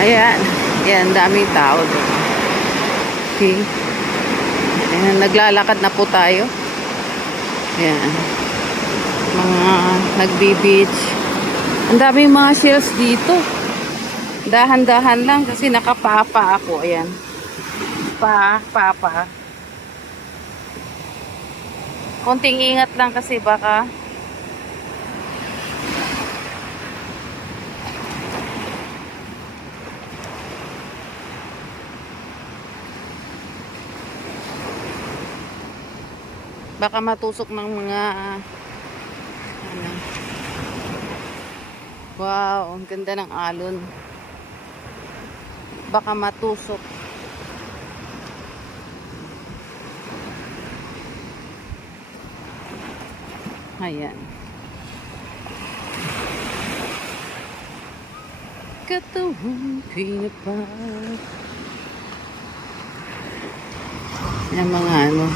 Ayan. Ayan, daming tao doon. Okay. Ayan, naglalakad na po tayo. Ayan. Mga nagbi-beach. Ang daming mga shells dito. Dahan-dahan lang kasi nakapapa ako. Ayan. Papa. Konting ingat lang kasi baka matusok ng mga ano. Wow, ang ganda ng alon. Baka matusok. Ayan. Katuwang pinapag. Yan mga ano.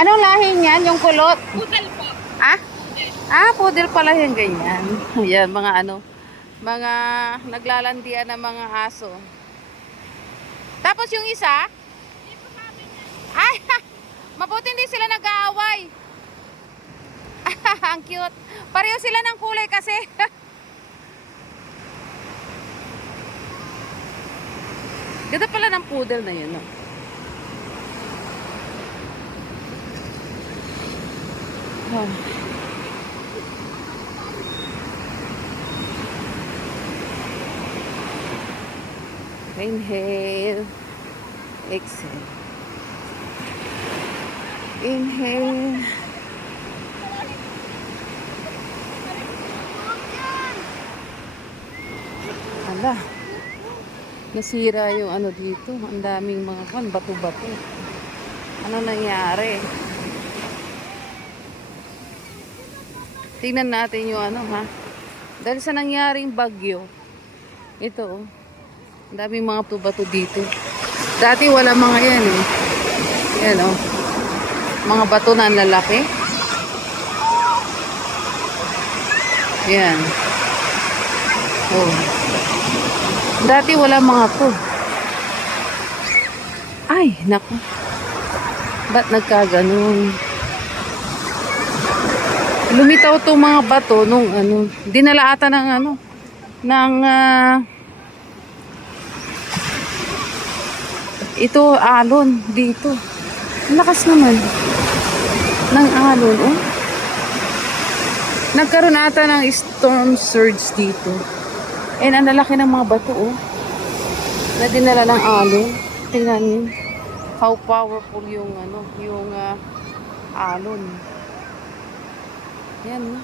Anong lahi niyan? Yung kulot? Poodle po. Ah? Poodle pala yung ganyan. Yan, mga ano, mga naglalandian ng mga aso. Tapos yung isa? Ay, mabuti hindi sila nag-aaway. Ang cute. Pareho sila ng kulay kasi. Ganda pala ng poodle na yun, no? Oh. Inhale, exhale. Inhale. Ala, nasira yung ano dito. Ang daming mga bato-bato. Ano nangyari? Tingnan natin yung ano, ha. Dahil sa nangyaring bagyo, ito, oh. Ang daming mga bato dito. Dati wala mga yan, eh. Yan, oh. Mga bato na lalaki. Yan. Oh. Dati wala mga to. Ay, naku. Ba't nagkaganon? Lumitaw tong mga bato nung ano, dinala ata ng ano, ng ito alon dito. Ang lakas naman ng alon, oh. Nagkaroon ata ng storm surge dito. And ang lalaki ng mga bato, oh, na dinala ng alon. Tingnan niyo how powerful yung ano, yung alon. Yan, no?